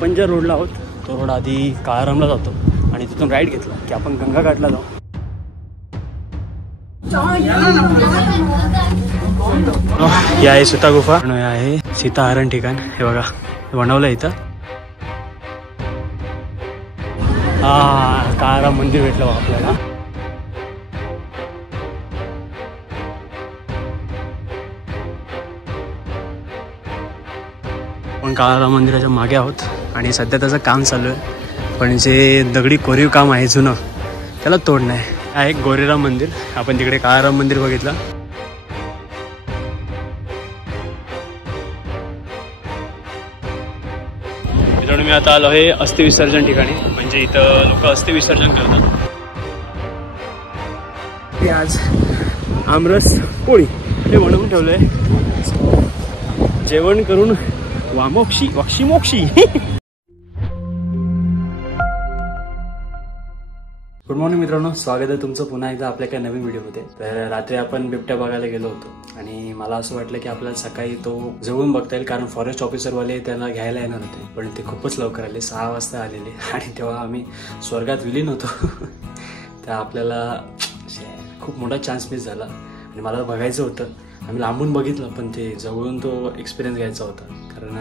पंजा रोडला आहोत. तो रोड आधी काळारामला जातो आणि तिथून राईट घेतला की आपण गंगा घाटला जाऊ. ही आहे सीता गुफा आणि आहे सीता हरण ठिकाण. हे बघा बनवलं इथं. काळाराम मंदिर भेटलं आपल्याला. पण काळाराम मंदिराच्या मागे आहोत आणि सध्या त्याचं काम चालू आहे. पण जे दगडी कोरीव काम आहे जुनं त्याला तोड नाही. आहे गोरेराम मंदिर. आपण तिकडे काळाराम मंदिर बघितलं. मित्रांनो मी आता आलो आहे अस्थि विसर्जन ठिकाणी. म्हणजे इथं लोक अस्थि विसर्जन करतात. ते आज आमरस पोळी हे बनवून ठेवलंय. जेवण करून वामोक्षी वक्षी मोक्षी. गुड मॉर्निंग मित्रांनो, स्वागत आहे तुमचं पुन्हा एकदा आपल्या काही नवीन व्हिडिओमध्ये. तर रात्री आपण बिबट्या बघायला गेलो होतो आणि मला असं वाटलं की आपल्याला सकाळी तो जवळून बघता येईल, कारण फॉरेस्ट ऑफिसरवाले त्याला घ्यायला येणार होते. पण ते खूपच लवकर आले, 6 वाजता आलेले आणि तेव्हा आम्ही स्वर्गात विलीन होतो. तर आपल्याला खूप मोठा चान्स मिस झाला आणि मला बघायचं होतं. आम्ही लांबून बघितलं पण ते जवळून तो एक्सपिरियन्स घ्यायचा होता. कारण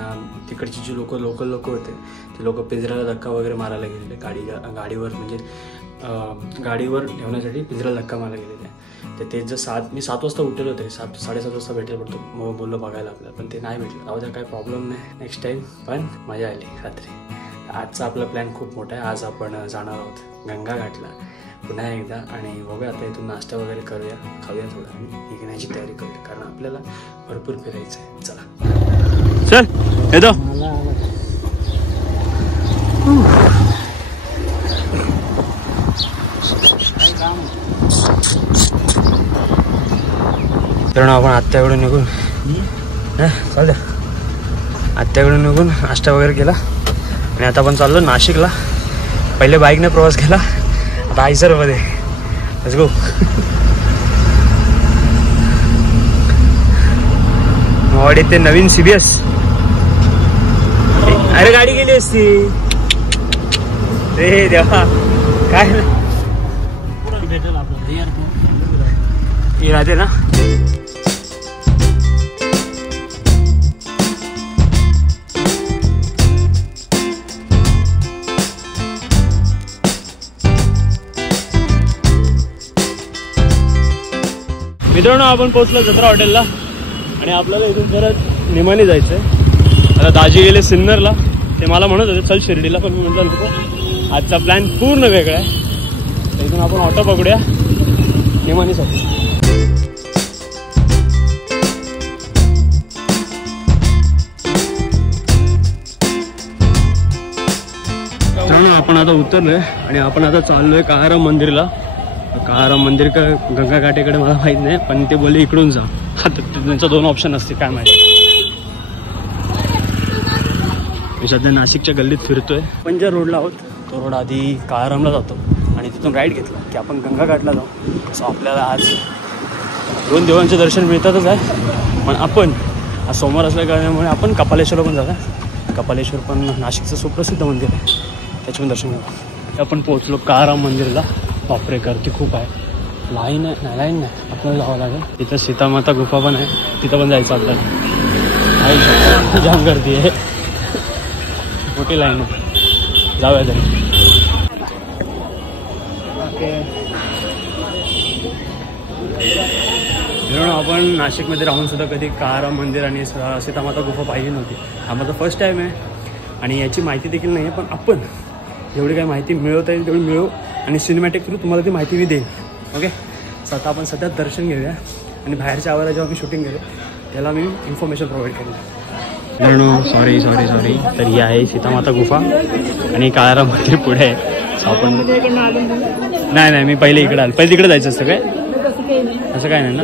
तिकडची जी लोकल लोक होते ते लोक पिंजऱ्याला धक्का वगैरे मारायला गेलेले. गाडीवर म्हणजे गाडीवर ठेवण्यासाठी पिंजऱ्याला धक्का मारायला गेलेले. तर ते जर मी 7 वाजता उठलेलो होते, 7-7:30 वाजता भेटेल पडतो मग बोललो बघायला आपल्याला. पण ते नाही भेटलं. अवघ्या काही प्रॉब्लेम नाही, नेक्स्ट टाईम. पण मजा आली रात्री. आजचा आपला प्लॅन खूप मोठा आहे. आज आपण जाणार आहोत गंगा घाटला पुन्हा एकदा आणि बघूया. आता इथून नाश्ता वगैरे करूया, खाऊया थोडं आणि निघण्याची तयारी करूया, कारण आपल्याला भरपूर फिरायचं आहे. चला चल येतो. तर आपण आत्याकडून निघून चाल द्या. आत्याकडून निघून नाश्ता वगैरे केला आणि आता आपण चाललो नाशिकला. पहिले बाईकने प्रवास केला, आता आयसरमध्ये. Let's go. मोवाडी ते नवीन CBS. अरे गाडी गेली असती रे देवा. काय भेटेल आपल्याला राहते ना. मित्रांनो आपण पोहोचलो जत्रा हॉटेलला आणि आपल्याला इथून परत निमाणी जायचंय. आता दाजी गेले सिन्नरला. ते मला म्हणत होते चल शिर्डीला, पण मी म्हटलं नको, आजचा प्लॅन पूर्ण वेगळा आहे. इथून आपण ऑटो पकडूया निमाणीसाठी. आपण आता उतरलोय आणि आपण आता चाललोय काळाराम मंदिरला. काळाराम मंदिर का गंगा घाटेकडे मला माहित नाही, पण ते बोलले इकडून जा. आता त्यांचा 2 ऑप्शन असते, काय माहिती. मी सध्या नाशिकच्या गल्लीत फिरतोय. पंजा रोडला आहोत. तो रोड आधी काळारामला जातो आणि तिथून राईट घेतला की आपण गंगा घाटला जाऊ. असं आपल्याला आज 2 देवांचे दर्शन मिळतातच आहे. पण आपण आज सोमवार असल्या कारणामुळे आपण कपालेश्वरला पण जाऊया. कपालेश्वर पण नाशिकचं सुप्रसिद्ध मंदिर आहे, त्याचे पण दर्शन घेऊ. आपण पोहोचलो काळाराम मंदिरला. बापरे गर्दी खूप आहे. लाईन नाही आपल्याला जावं लागेल. तिथं सीतामाता गुफा पण आहे, तिथं पण जायचं आपल्याला. जाम गर्दी आहे, मोठी लाईन आहे. जाऊया तरी. आपण नाशिकमध्ये राहून सुद्धा कधी काळाराम मंदिर आणि सीतामाता गुफा पाहिली नव्हती. हा माझा फर्स्ट टाईम आहे आणि याची माहिती देखील नाही आहे. पण आपण जेवढी काही माहिती मिळवता येईल तेवढी मिळवू आणि सिनेमॅटिक थ्रू तुम्हाला ती माहिती मी देईन. ओके. आता आपण सध्या दर्शन घेऊया आणि बाहेरच्या आवारात जेव्हा मी शूटिंग केलं त्याला मी इन्फॉर्मेशन प्रोव्हाइड केली. सॉरी. तर ही आहे सीतामाता गुफा आणि काळाराम मंदिर पुढे आहे. आपण नाही मी पहिले इकडे आलो. पहिले तिकडे जायचं असतं काय? असं काय नाही ना,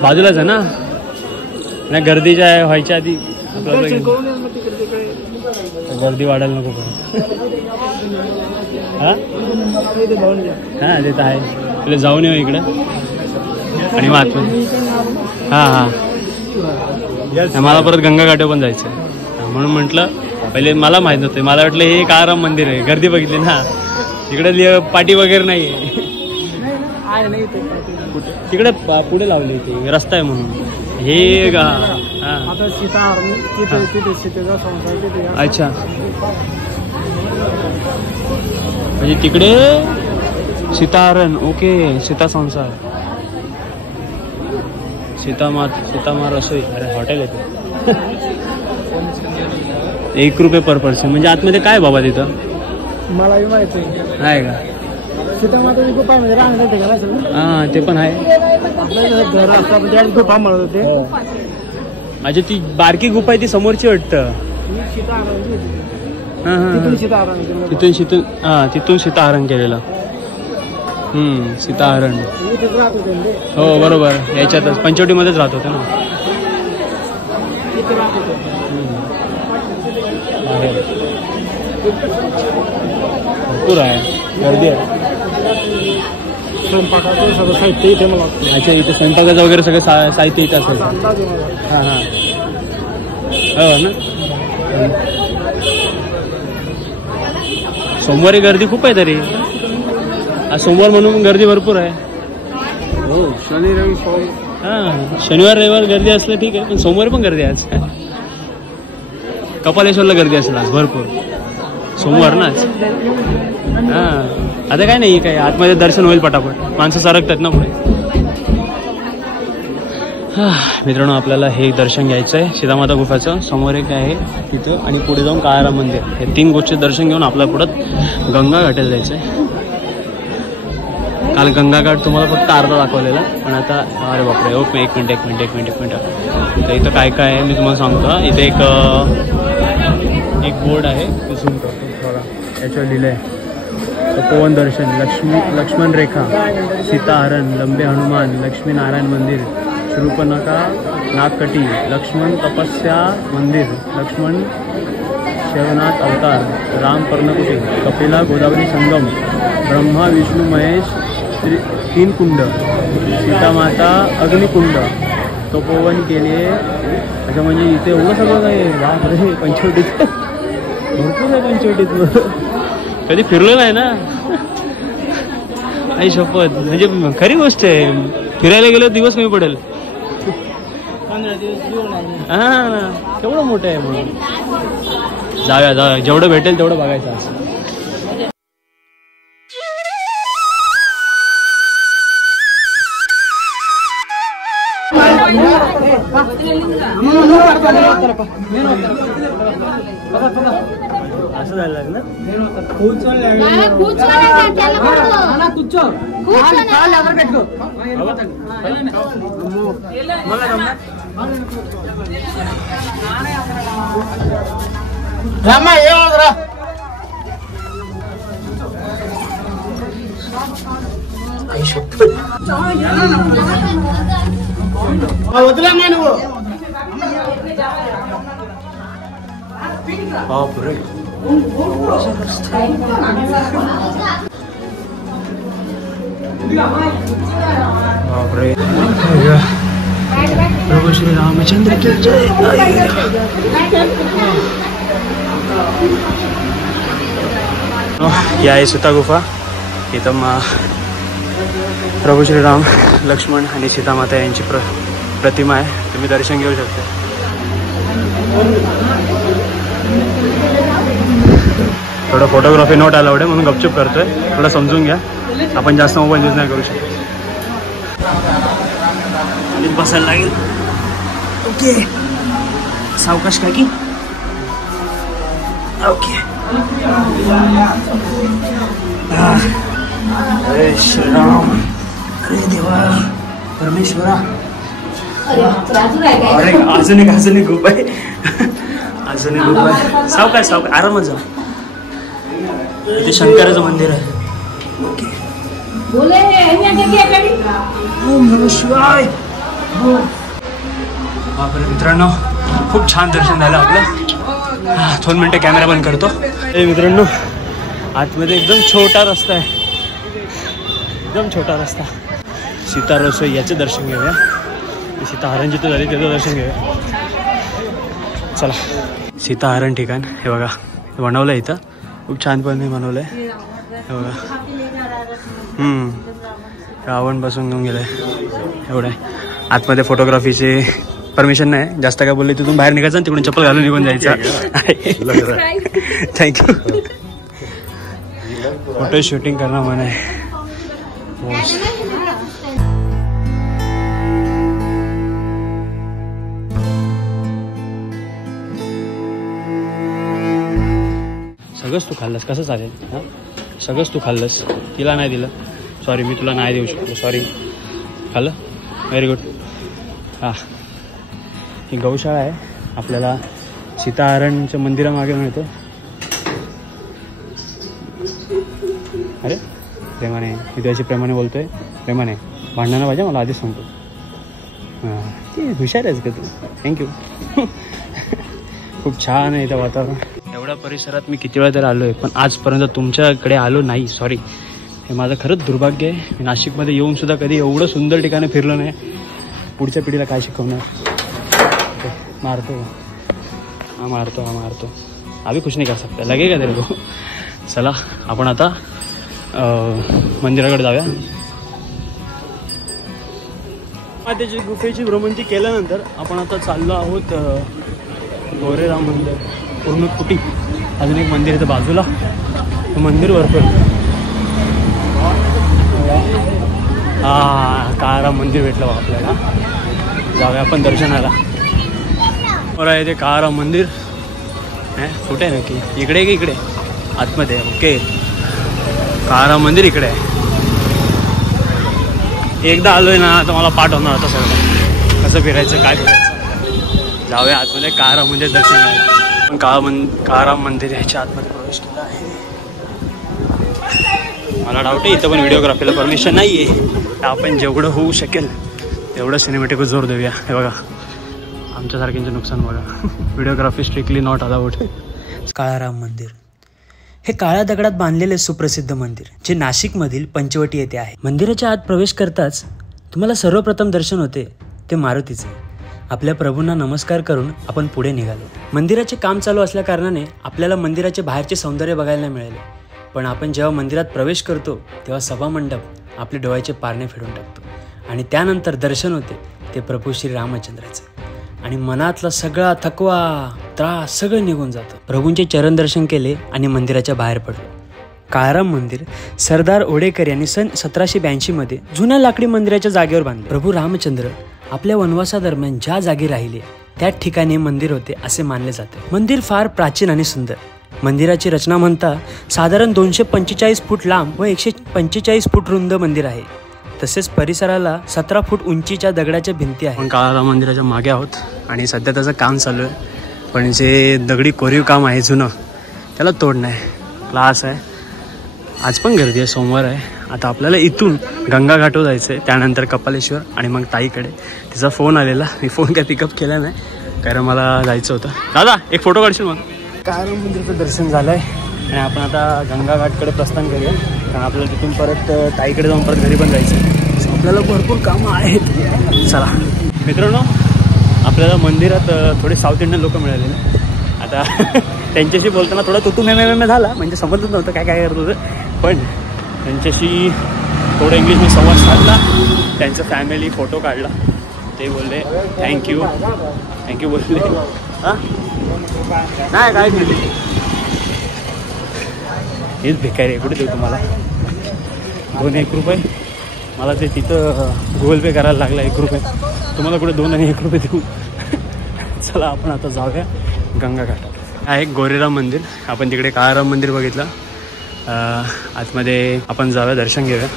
बाजूलाच आहे ना. नाही गर्दीच्या व्हायच्या आधी आपल्याला गर्दी वाढायला नको पण. हां ते तर आहे. तुला जाऊन येऊ इकडं आणि मग आतमध्ये. हां मला परत गंगा घाटे पण जायचं आहे, म्हणून म्हटलं पहिले मला माहित नव्हतं, मला वाटलं हे काळाराम मंदिर आहे. गर्दी बघितली ना, तिकडे पाटी वगैरे नाही आहे. तिकडे पुढे लावली ती रस्ता आहे म्हणून. हे अच्छा, म्हणजे तिकडे सीताहरण. ओके, सीता संसार, सीतामा रसोई. अरे हॉटेल आहे ते. 1 रुपये पर पर्सन. म्हणजे आतमध्ये काय बाबा तिथं? मला माहिती आहे का? सीतामाता गुफा मध्ये राहणार ते घालायचं. हा, ते पण आहे. घर असं गुफा म्हणत होते. माझी ती बारकी गुफा आहे ती समोरची वाटतं. तिथून सीताहरण केलेलं. सीताहरण. हो बरोबर, याच्यातच पंचवटीमध्येच राहत होते ना. भरपूर आहे, गर्दी आहे. स्वयंपाकाचं सगळं साहित्य इथे मला वाटतं. अच्छा, इथे स्वयंपाकाचं वगैरे सगळं साहित्य इथे असेल. हां हां, हो ना. सोमवारी गर्दी खूप आहे तरी. आज सोमवार म्हणून गर्दी भरपूर आहे. हो, शनी रवी सोम. हां, शनिवार रविवार गर्दी असलं ठीक आहे, पण सोमवारी पण गर्दी आहे आज. कपालेश्वरला गर्दी असेल आज भरपूर, सोमवार ना आज. हां, आता काय नाही, काय आतमध्ये दर्शन होईल पटापट, माणसं सरकतात ना पुढे. मित्रांनो, आपल्याला हे दर्शन घ्यायचं आहे सीतामाता गुफाचं. समोर एक आहे तिथं, आणि पुढे जाऊन काळाराम मंदिर. हे 3 गोष्टी दर्शन घेऊन आपल्या पुढं गंगा घाटाला जायचं आहे. काल गंगा घाट तुम्हाला फक्त अर्धा दाखवलेला, पण आता अरे बापरे. ओके, एक मिनिट. तर इथं काय काय आहे मी तुम्हाला सांगतो. इथे एक बोर्ड आहे, झूम करतो थोडा. याच्यावर लिहिलं आहे तपोवन दर्शन, लक्ष्मण रेखा, सीताहरण, लंबे हनुमान, लक्ष्मीनारायण मंदिर, शूर्पणखा नागकटी, लक्ष्मण तपस्या मंदिर, लक्ष्मण शैवनाथ अवतार, राम पर्णकुटी, कपिला गोदावरी संगम, ब्रह्मा विष्णू महेश 3 कुंड, सीतामाता अग्निकुंड, तपोवन केले. अच्छा, म्हणजे इथे एवढं सगळं काय बापरे. पंचवटीत भरपूर आहे. पंचवटीत कधी फिरलो नाही ना. आई शपथ, म्हणजे खरी गोष्ट आहे. फिरायला गेलो दिवस कमी पडेल. 15 दिवस. हां, केवढं मोठं आहे म्हणून. जाऊया, जेवढं भेटेल तेवढं बघायचं असं. असं झालं ना. बापरे. बापरे. प्रभू श्री रामचंद्र की जय. ही आहे सीता गुफा. इथं प्रभू श्रीराम, लक्ष्मण आणि सीतामाता यांची प्रतिमा आहे. तुम्ही दर्शन घेऊ शकता. थोडं फोटोग्राफी नोट अलाउड आहे म्हणून गपचूप करतोय. थोडं समजून घ्या, आपण जास्त मोबाईल यूज नाही करू शकत. बसायला लागेल. ओके, सावकाश का की. ओके. अरे श्रीराम, अरे देवा, परमेश्वरा. अरे अजून एक गुफा आहे. अजून एक गुफा आहे. सावकाश आरामात जा. इथे शंकराचं मंदिर आहे. ओके. ओम नमः शिवाय. बापरे मित्रांनो, खूप छान दर्शन झालं आपलं. 2 मिनिटं कॅमेरा बंद करतो. हे मित्रांनो, आतमध्ये एकदम छोटा रस्ता आहे. एकदम छोटा रस्ता. सीता रसोई याचं दर्शन घेऊया. सीताहरण जिथं झाली त्याचं दर्शन घेऊया. चला. सीताहरण ठिकाण हे बघा बनवलं आहे इथं, खूप छानपणे बनवलं आहे हे बघा. रावण बसून घेऊन गेलं आहे एवढं आहे. आतमध्ये फोटोग्राफीचे परमिशन नाही, जास्त काय बोलले तिथून बाहेर निघायचं आणि तिकडून चप्पल घालून निघून जायचं. थँक्यू. फोटो शूटिंग करणं मन आहे. सगळंच तू खाल्लंस कसं चालेल? हां सगळंच तू खाल्लंस, तिला नाही दिलं. सॉरी, मी तुला नाही देऊ शकतो, सॉरी. खाल्लं, व्हेरी गुड. हां ही गौशाळा आहे, आपल्याला सीताहरणच्या मंदिरामागे मिळते. अरे प्रेमाने, मी तुझ्याशी प्रेमाने बोलतोय, प्रेमाने भांडणं पाहिजे मला आधीच सांगतो. हां ते हुशार आहेस का तू, थँक्यू. खूप छान आहे इथं वातावरण. एवढ्या परिसरात मी किती वेळा तरी आलो आहे, पण आजपर्यंत तुमच्याकडे आलो नाही, सॉरी. हे माझं खरंच दुर्भाग्य आहे. मी नाशिकमध्ये येऊन सुद्धा कधी एवढं सुंदर ठिकाणी फिरलो नाही. पुढच्या पिढीला काय शिकवणार? मारतो हा, मारतो हा, मारतो. अभी कुछ नहीं कर सकता, लगेगा तेरे को. चला आपण आता मंदिराकडे जाऊया. त्याची गुफेची भ्रमंती केल्यानंतर आपण आता चाललो आहोत गोरेराम मंदिर, पूर्णकुटी. अजून एक मंदिर इथं बाजूला, मंदिर वरपर. हा काळाराम मंदिर भेटलं बा आपल्याला, जाऊया आपण दर्शनाला. बरं आहे ते काळाराम मंदिर. कुठे आहे नक्की? इकडे आहे की इकडे? आतमध्ये. ओके, काळाराम मंदिर इकडे आहे. एकदा आलोय ना तर मला पाठ होणार आता सगळं, कसं फिरायचं काय फिरायचं. जाऊया आतमध्ये, काळाराम मंदिर दर्शन घ्यायचं. पण काळाराम मंदिर ह्याच्या आतमध्ये प्रवेश केला आहे. मला डाऊट आहे इथं पण व्हिडिओग्राफीला परमिशन नाही आहे. आपण जेवढं होऊ शकेल तेवढं सिनेमॅटिक जोर देऊया. हे बघा आमच्यासारख्यांचं नुकसान बघा. Videography strictly not allowed. Kalaram मंदिर हे काळ्या दगडात बांधलेले सुप्रसिद्ध मंदिर, जे नाशिकमधील पंचवटी येथे आहे. मंदिराच्या आत प्रवेश करताच तुम्हाला सर्वप्रथम दर्शन होते ते मारुतीचे. आपल्या प्रभूंना नमस्कार करून आपण पुढे निघालो. मंदिराचे काम चालू असल्या कारणाने आपल्याला मंदिराचे बाहेरचे सौंदर्य बघायला मिळाले. पण आपण जेव्हा मंदिरात प्रवेश करतो तेव्हा सभामंडप आपले डोळ्याचे पारणे फेडून टाकतो. आणि त्यानंतर दर्शन होते ते प्रभू श्री रामचंद्राचे. आणि मनातला सगळा थकवा त्रास सगळं निघून जातं. प्रभूंचे चरण दर्शन केले आणि मंदिराच्या बाहेर पडलो. काळाराम मंदिर सरदार ओडेकर यांनी सन 1782 मध्ये जुन्या लाकडी मंदिराच्या जागेवर बांधले. प्रभू रामचंद्र आपल्या वनवासादरम्यान ज्या जागी राहिले त्याच ठिकाणी मंदिर होते असे मानले जाते. मंदिर फार प्राचीन आणि सुंदर. मंदिराची रचना म्हणता साधारण 245 फूट लांब व 145 फूट रुंद मंदिर आहे. तसेच परिसराला 17 फूट उंचीच्या दगडाच्या भिंती आहेत. आपण काळाराम मंदिराच्या मागे आहोत आणि सध्या त्याचं काम चालू आहे. पण जे दगडी कोरीव काम आहे जुनं, त्याला तोड नाही, क्लास आहे. आज पण गर्दी आहे, सोमवार आहे. आता आपल्याला इथून गंगा घाटवर जायचं आहे, त्यानंतर कपालेश्वर आणि मग ताईकडे. तिचा फोन आलेला, मी फोन काय पिकअप केला नाही कारण मला जायचं होतं. दादा एक फोटो काढशील मग? काळाराम मंदिराचं दर्शन झालं आहे आणि आपण आता गंगा घाटकडे प्रस्थान करूया, कारण आपल्याला तिथून परत ताईकडे जाऊन परत घरी पण जायचं आहे. आपल्याला भरपूर कामं आहेत. चला मित्रांनो, आपल्याला मंदिरात थोडे साऊथ इंडियन लोक मिळाले ना. आता त्यांच्याशी बोलताना थोडा तुटू मेमे झाला, म्हणजे समजत नव्हतं काय काय करत होतं. पण त्यांच्याशी थोडं इंग्लिश मी संवाद साधला, त्यांचं फॅमिली फोटो काढला. ते बोलले थँक्यू बोलले. हां नाही काय नाही, हेच भिकारी आहे. कुठे देऊ तुम्हाला? 2-1 रुपये मला ते तिथं गुगल पे करायला लागला. 1 रुपये तुम्हाला कुठे 2 आणि 1 रुपये देऊ. चला आपण आता जाऊया गंगा घाटात. हा एक गोरेराम मंदिर, आपण तिकडे काळाराम मंदिर बघितलं. आतमध्ये आपण जाऊया, दर्शन घेऊया.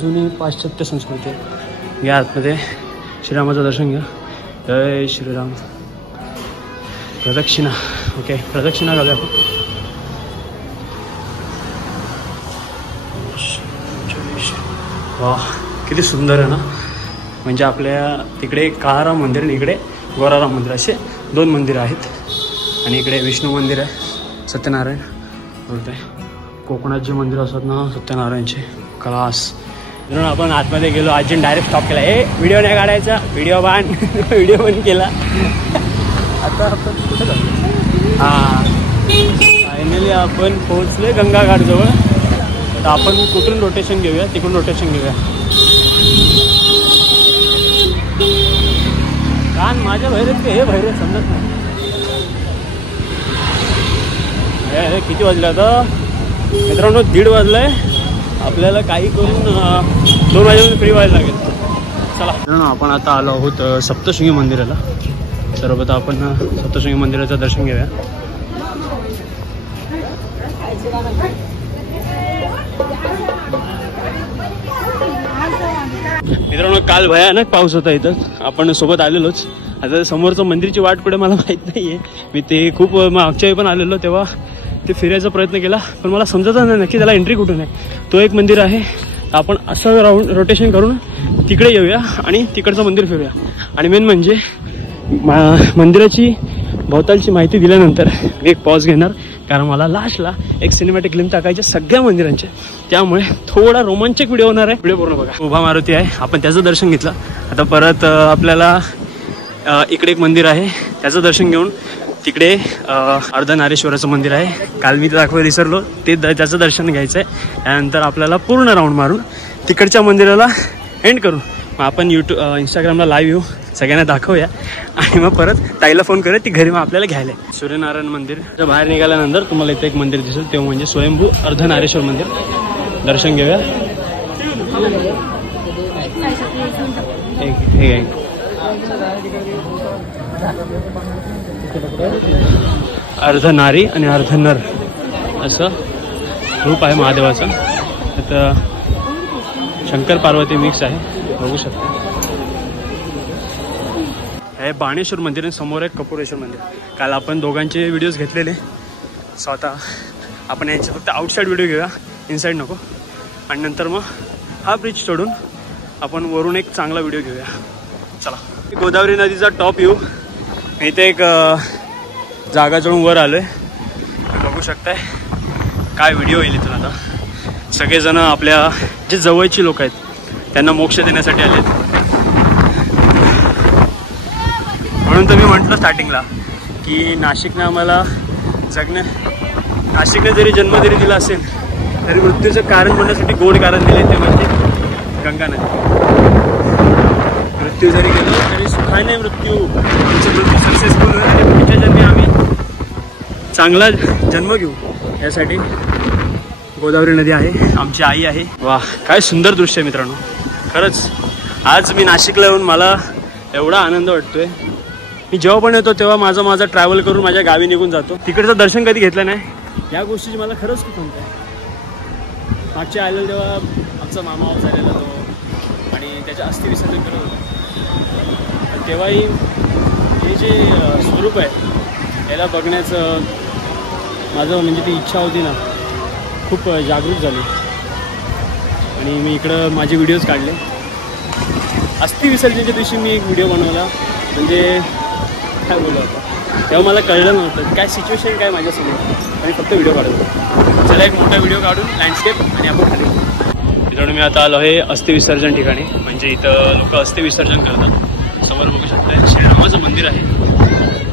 जुनी पाश्चात्य संस्कृती या आतमध्ये. श्रीरामाचं दर्शन घ्या. जय श्रीराम. प्रदक्षिणा. ओके, प्रदक्षिणा घालूया आपण. वा किती सुंदर आहे ना. म्हणजे आपल्या तिकडे काळाराम मंदिर आणि इकडे गोराराम मंदिर असे 2 मंदिरं आहेत. आणि इकडे विष्णू मंदिर आहे, सत्यनारायण बोलते. कोकणात जे मंदिर असतात ना सत्यनारायणचे, क्लास. म्हणून आपण आतमध्ये गेलो. आजीने डायरेक्ट स्टॉप केला. व्हिडिओ नाही काढायचा, व्हिडिओ बांध. व्हिडिओ बंद केला. आता आपण कुठं जाऊ? हां, फायनली आपण पोहोचले गंगा घाटजवळ. तर आपण कुठून रोटेशन घेऊया, तिकडून रोटेशन घेऊया. कान माझ्या भैरेत ते हे भैरे समजत नाही. हे किती वाजले आता मित्रांनो? 1:30 वाजलाय. आपल्याला काही करून 2 वाजेपर्यंत फ्री व्हायला लागेल. चला मित्रांनो, आपण आता आलो आहोत सप्तशृंगी मंदिराला. सर्वप्रथम आपण सप्तशृंगी मंदिराचं दर्शन घेऊया. मित्रांनो, काल भयानक पाऊस होता इथं. आपण सोबत आलेलोच. आता समोरचं मंदिरची वाट कुठे मला माहीत नाही आहे. मी ते खूप मागच्या वेळी पण आलेलो, तेव्हा ते फिरायचा प्रयत्न केला, पण मला समजतच नाही नक्की त्याला एंट्री कुठून आहे. तो एक मंदिर आहे. आपण असं राऊंड रोटेशन करून तिकडे येऊया आणि तिकडचं मंदिर फिरूया. आणि मेन म्हणजे मंदिराची भोवतालची माहिती दिल्यानंतर मी एक पॉज घेणार, कारण मला लास्टला एक सिनेमॅटिक क्लिप टाकायच्या सगळ्या मंदिरांचे. त्यामुळे थोडा रोमांचक व्हिडिओ होणार आहे. व्हिडिओ पूर्ण बघा. उभा मारुती आहे, आपण त्याचं दर्शन घेतलं. आता परत आपल्याला इकडे एक मंदिर आहे, त्याचं दर्शन घेऊन तिकडे अर्धनारेश्वराचं मंदिर आहे. काल मी ते दाखवायला विसरलो, ते त्याचं दर्शन घ्यायचं आहे. त्यानंतर आपल्याला पूर्ण राऊंड मारून तिकडच्या मंदिराला एंड करू. मग आपण इंस्टाग्रामला लाईव्ह येऊ, सगळ्यांना दाखवूया आणि मग परत ताईला फोन करूया, ती घरी मग आपल्याला घ्यायला. सूर्यनारायण मंदिर बाहेर निघाल्यानंतर तुम्हाला इथे एक मंदिर दिसेल, ते म्हणजे स्वयंभू अर्धनारेश्वर मंदिर. दर्शन घेऊया. अर्धनारी आणि अर्धनर असं रूप आहे महादेवाचं. आता शंकर पार्वती मिक्स आहे, बघू शकता. हे बाणेश्वर मंदिर आणि समोर आहे कपुरेश्वर मंदिर. काल आपण दोघांचे व्हिडिओज घेतलेले. स्वतः आपण यांचे फक्त आउटसाईड व्हिडिओ घेऊया, इनसाईड नको. आणि नंतर मग हा ब्रिज सोडून आपण वरून एक चांगला व्हिडिओ घेऊया. चला, गोदावरी नदीचा टॉप येऊ. इथे एक जागा चढून वर आलोय, बघू शकताय. काय व्हिडिओ येईल इथून. आता सगळेजण आपल्या जे जवळची लोक आहेत त्यांना मोक्ष देण्यासाठी आलेत. म्हणून तर मी म्हटलं स्टार्टिंगला की नाशिकने आम्हाला नाशिकने जरी जन्म जरी दिला असेल तरी मृत्यूचं कारण म्हणण्यासाठी गोड कारण दिले, ते म्हणजे गंगा नदी. मृत्यू जरी गेलो तरी सुखाने मृत्यू सक्सेसफुल होईल आणि पुढच्या जन्मी आम्ही चांगला जन्म घेऊ, यासाठी गोदावरी नदी आहे, आमची आई आहे. वा, काय सुंदर दृश्य आहे मित्रांनो. खरंच आज मी नाशिकला येऊन मला एवढा आनंद वाटतोय. मी जेव्हा पण येतो तेव्हा माझा ट्रॅव्हल करून माझ्या गावी निघून जातो. तिकडचं दर्शन कधी घेतलं नाही. या गोष्टीची मला खरंच खूप म्हणत आहे. मागच्या आलेलं तेव्हा आमचा मामा झालेला तो, आणि त्याच्या अस्थि विसर्जन करत होता. तेव्हाही हे जे स्वरूप आहे याला बघण्याचं माझं म्हणजे ती इच्छा होती ना, खूप जागृत झाली. आणि मी इकडं माझे व्हिडिओज काढले. अस्थि विसर्जनच्या दिवशी मी एक व्हिडिओ बनवला, म्हणजे काय बोलू आता, तेव्हा मला कळलं नव्हतं काय सिच्युएशन काय माझ्यासमोर, आणि फक्त व्हिडिओ काढत होतो. चला, एक मोठा व्हिडिओ काढून लँडस्केप आणि आपण खाली. मित्रांनो, मी आता आलो आहे अस्थि विसर्जन ठिकाणी. म्हणजे इथं लोक अस्थि विसर्जन करतात. समोर बघू शकता श्रीरामाचं मंदिर आहे.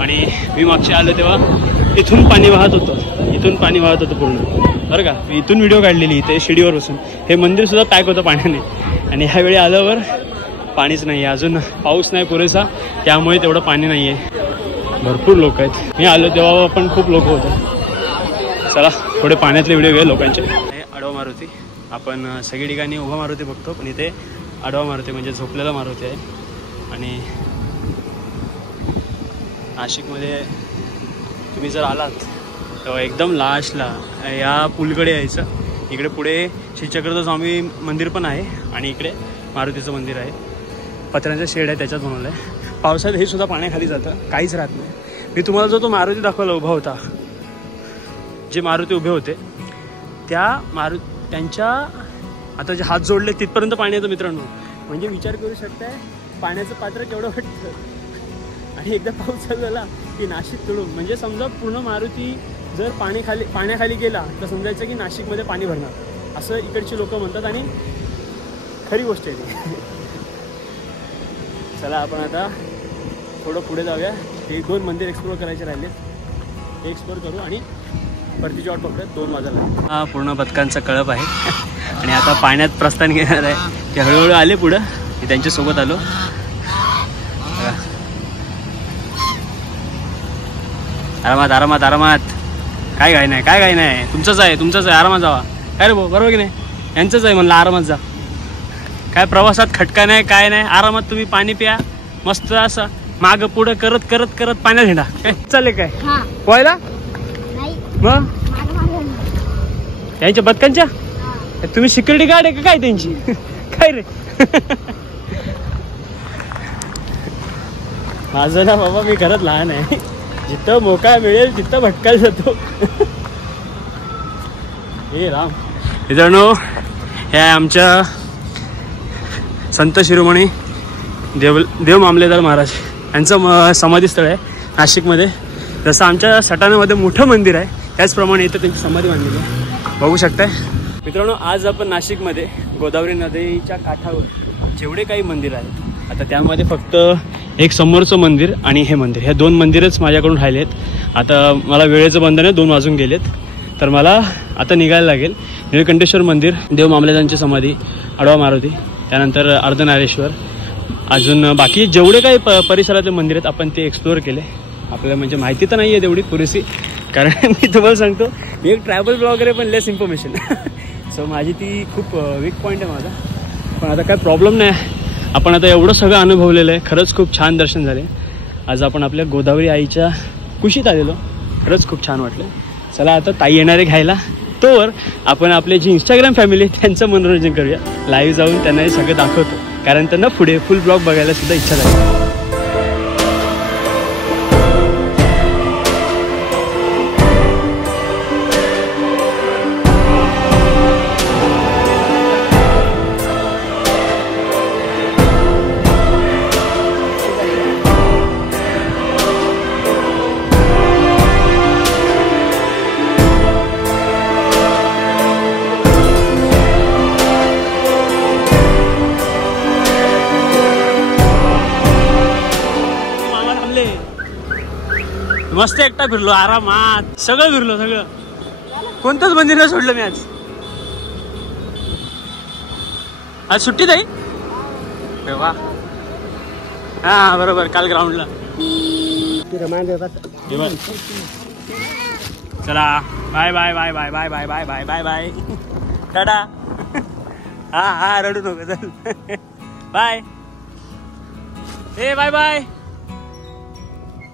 आणि मी मागच्या आलो तेव्हा इथून पाणी वाहत होतं पूर्ण, बरं का. मी इथून व्हिडिओ काढलेली इथे शिडीवर बसून. हे मंदिर सुद्धा पॅक होतं पाण्याने. आणि ह्यावेळी आल्यावर पाणीच नाही आहे, अजून पाऊस नाही पुरेसा, त्यामुळे तेवढं पाणी नाही आहे. भरपूर लोक आहेत. मी आलो तेव्हा पण खूप लोक होते. चला, थोडे पाण्यातले व्हिडिओ घे लोकांचे. आडवा मारुती, आपण सगळी ठिकाणी उभा मारुती बघतो, पण इथे आडवा मारुती म्हणजे झोपलेला मारुती आहे. आणि नाशिकमध्ये तुम्ही जर आलात तर एकदम लास्टला या पुलकडे यायचं. इकडे पुढे श्रीचक्रचं स्वामी मंदिर पण आहे आणि इकडे मारुतीचं मंदिर आहे. पत्र्यांचा शेड आहे, त्याच्यात बनवलं आहे. पावसाळ्यात हे सुद्धा पाण्याखाली जातं, काहीच राहत नाही. मी तुम्हाला जो तो मारुती दाखवायला उभा होता, जे मारुती उभे होते त्यांच्या आता जे हात जोडले तिथपर्यंत पाणी येतं मित्रांनो. म्हणजे विचार करू शकताय पाण्याचं पात्र केवढं वाटतं. आणि एकदा पाऊस चालू झाला की नाशिक तुडून, म्हणजे समजा पूर्ण मारुती जर पाण्याखाली गेला तर समजायचं की नाशिकमध्ये पाणी भरणार, असं इकडची लोक म्हणतात. आणि खरी गोष्ट आहे ती. चला आपण आता थोडं पुढे जाऊया. हे 2 मंदिर एक्सप्लोर करायचे राहिले, हे एक्सप्लोर करू आणि परतीची वाट पकडत 2 वाजायला. हा पूर्ण बदकांचा कळप आहे आणि आता पाण्यात प्रस्थान घेणार आहे. ते हळूहळू आले पुढं, मी त्यांच्यासोबत आलो. आरामात आरामात आरामात, काय घाई नाही, काय घाई नाही. तुमचंच आहे, आरामात जावा. काय रे भाऊ, बरोबर की नाही? यांचंच आहे म्हणलं, आरामात जा. काय प्रवासात खटका नाही, काय नाही, आरामात तुम्ही पाणी प्या. मस्त असं मागं पुढं करत करत करत पाण्यात हिंडा. काय चालले काय पोहायला? मग त्यांच्या बदकांच्या तुम्ही सिक्युरिटी गार्ड आहे का काय त्यांची? काय रे माझं ना बाबा, मी खरंच लहान आहे. जिथं मोका मिळेल तिथं भटकायला जातो. हे राम मित्रांनो, हे आहे आमच्या संत शिरोमणी देव मामलेदार महाराज यांचं समाधीस्थळ आहे नाशिकमध्ये. जसं आमच्या सटाण्यामध्ये मोठं मंदिर आहे त्याचप्रमाणे इथं त्यांची समाधी बांधलेली आहे, बघू शकताय. मित्रांनो, आज आपण नाशिकमध्ये गोदावरी नदीच्या काठावर जेवढे काही मंदिर आहेत, आता त्यामध्ये फक्त एक समोरचं मंदिर आणि हे मंदिर, हे 2 मंदिरच माझ्याकडून राहिलेत. आता मला वेळेचं बंधन आहे, 2 वाजून गेलेत, तर मला आता निघायला लागेल. निळकंठेश्वर मंदिर, देव मामलेदारांची समाधी, आडवा मारुती, त्यानंतर अर्धनारेश्वर, अजून बाकी जेवढे काही परिसरातले मंदिर आहेत आपण ते एक्सप्लोअर केले. आपल्याला म्हणजे माहिती तर नाही आहे तेवढी पुरेशी, कारण मी तुम्हाला सांगतो मी एक ट्रॅव्हल ब्लॉगर आहे, पण लेस इन्फॉर्मेशन. सो माझी ती खूप वीक पॉईंट आहे माझा. पण आता काय प्रॉब्लेम नाही, आपण आता एवढं सगळं अनुभवलेलं आहे. खरंच खूप छान दर्शन झाले. आज आपण आपल्या गोदावरी आईच्या कुशीत आलेलो, खरंच खूप छान वाटलं. चला आता ताई येणारे घ्यायला, तोवर आपण आपले जी इंस्टाग्राम फॅमिली त्यांचं मनोरंजन करूया. लाईव्ह जाऊन त्यांना हे सगळं दाखवतो, कारण त्यांना पुढे फुल ब्लॉग बघायला सुद्धा इच्छा झाली. मस्त एकटा फिरलो, आरामात सगळं फिरलो, सगळं. कोणतंच मंदिर नाही सोडलं मी आज. आज सुट्टी नाही. वा, हा बरोबर, काल ग्राउंडला. चला bye bye bye bye bye bye bye bye bye bye ta-ta. हा हा, रडू नको, चल बाय. ए बाय बाय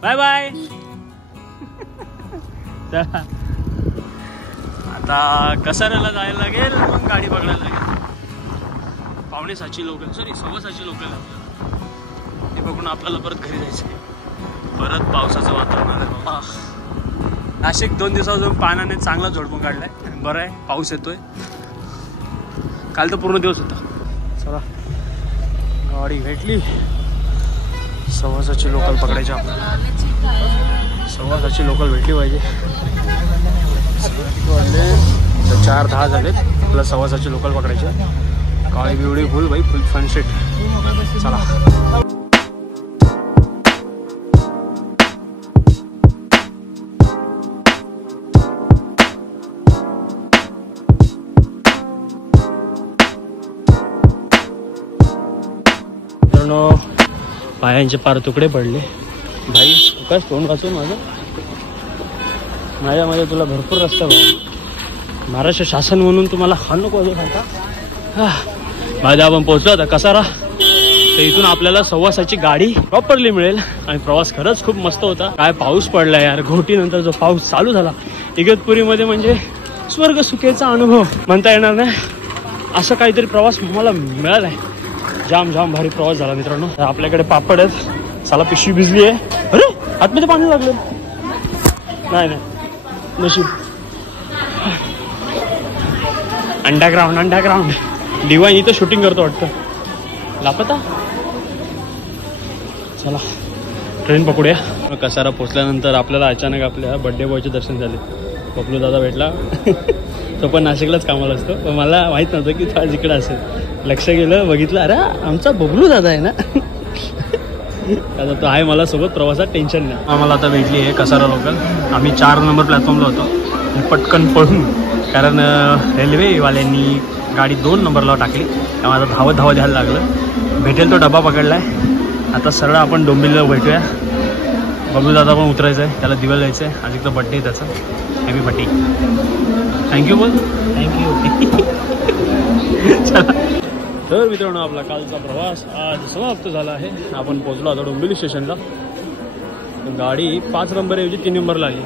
बाय बाय. आता कसाऱ्याला जायला लागेल, मग गाडी पकडायला लागेल. 5:45 लोक, सॉरी 6:15 लोक लागतात. ते बघून आपल्याला परत घरी जायचं. परत पावसाचं वातावरण आलं बाबा. नाशिक 2 दिवसापासून पाण्याने चांगला झोडपून काढलाय. बरं आहे, पाऊस येतोय. काल तर पूर्ण दिवस होता. चला गाडी भेटली. 6:15 लोकल पकडायची आपल्याला. 6:15 लोकल भेटली पाहिजे. 4:10 झालेत. आपल्याला 6:15 लोकल पकडायचे. काळी बिवडी फुल बाई, फुल फन सेट. चला मित्रांनो, पायांचे पार तुकडे पडले. भाई काय तोंड वाचून माझ्यामध्ये तुला भरपूर रस्ता भाऊ. महाराष्ट्र शासन म्हणून तुम्हाला हा नको सांगता. माझ्या आपण पोहोचलो आता कसारा. तर इथून आपल्याला 6:15 गाडी प्रॉपरली मिळेल. आणि प्रवास खरंच खूप मस्त होता. काय पाऊस पडला यार, घोटीनंतर जो पाऊस चालू झाला इगतपुरीमध्ये, म्हणजे स्वर्ग सुखेचा अनुभव म्हणता येणार नाही. असं काहीतरी प्रवास मला मिळालाय. जाम जाम भारी प्रवास झाला मित्रांनो. आपल्याकडे पापड आहेत. साला पिशवी भिजली आहे. अरे आतमध्ये पाणी लागलं. नाही नाही, नशीब. अंडरग्राउंड डिवाइन इथं शूटिंग करतो वाटतं. लापता. चला ट्रेन पकडूया. कसारा पोचल्यानंतर आपल्याला अचानक आपल्या बर्थडे बॉयचे दर्शन झाले. पपलू दादा भेटला. तो पण नाशिकलाच कामाला असतो, पण मला माहीत नव्हतं की तो आज इकडे असेल. लक्ष गेलं, बघितलं, अरे आमचा बबलू दादा आहे ना. आता तो आहे मला सोबत प्रवासात, टेन्शन नाही. आम्हाला आता भेटली आहे कसारा लोकल. आम्ही 4 नंबर प्लॅटफॉर्मला होतो. पटकन पळून, कारण रेल्वेवाल्यांनी गाडी 2 नंबरला टाकली, त्यामुळे आता धावत द्यायला लागलं. भेटेल तो डबा पकडला आहे. आता सरळ आपण डोंबिवलीला भेटूया. बबलू दादा पण उतरायचं आहे, त्याला दिवाळी जायचं आहे. आज एकदा बड्डे आहे त्याचा. Happy birthday. थँक्यू बोल. थँक्यू. चला. तर मित्रांनो, आपला कालचा प्रवास आज समाप्त झाला आहे. आपण पोहोचलो आता डोंबिवली स्टेशनला. गाडी 5 नंबरऐवजी 3 नंबरला आली.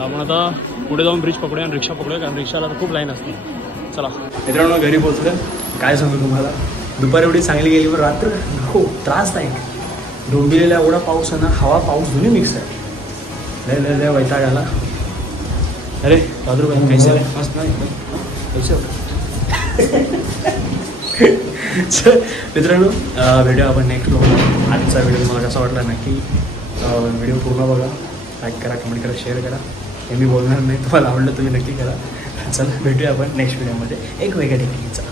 आपण आता पुढे जाऊन ब्रिज पकडूया आणि रिक्षा पकडूया, कारण रिक्षाला तर खूप लाईन असते. चला मित्रांनो, घरी पोहोचलं. काय सांगू तुम्हाला, दुपार एवढी चांगली गेली, पण रात्र खूप त्रासदायक. डोंबिवलीला एवढा पाऊस आहे ना, हवा पाऊस दोन्ही मिक्स आहे. लय वैताग आला. अरे दादरू भाई कैसे आहे? मस्त नाही कैसे मित्रांनो, व्हिडिओ आपण नेक्स्ट बघू. आजचा व्हिडिओ तुम्हाला कसा वाटला नक्की व्हिडिओ पूर्ण बघा, लाईक करा, कमेंट करा, शेअर करा. हे मी बोलणार नाही, तुम्हाला आवडलं तुम्ही नक्की करा. चला भेटूया आपण नेक्स्ट व्हिडिओमध्ये एक वेगळ्या टेक्निकचा.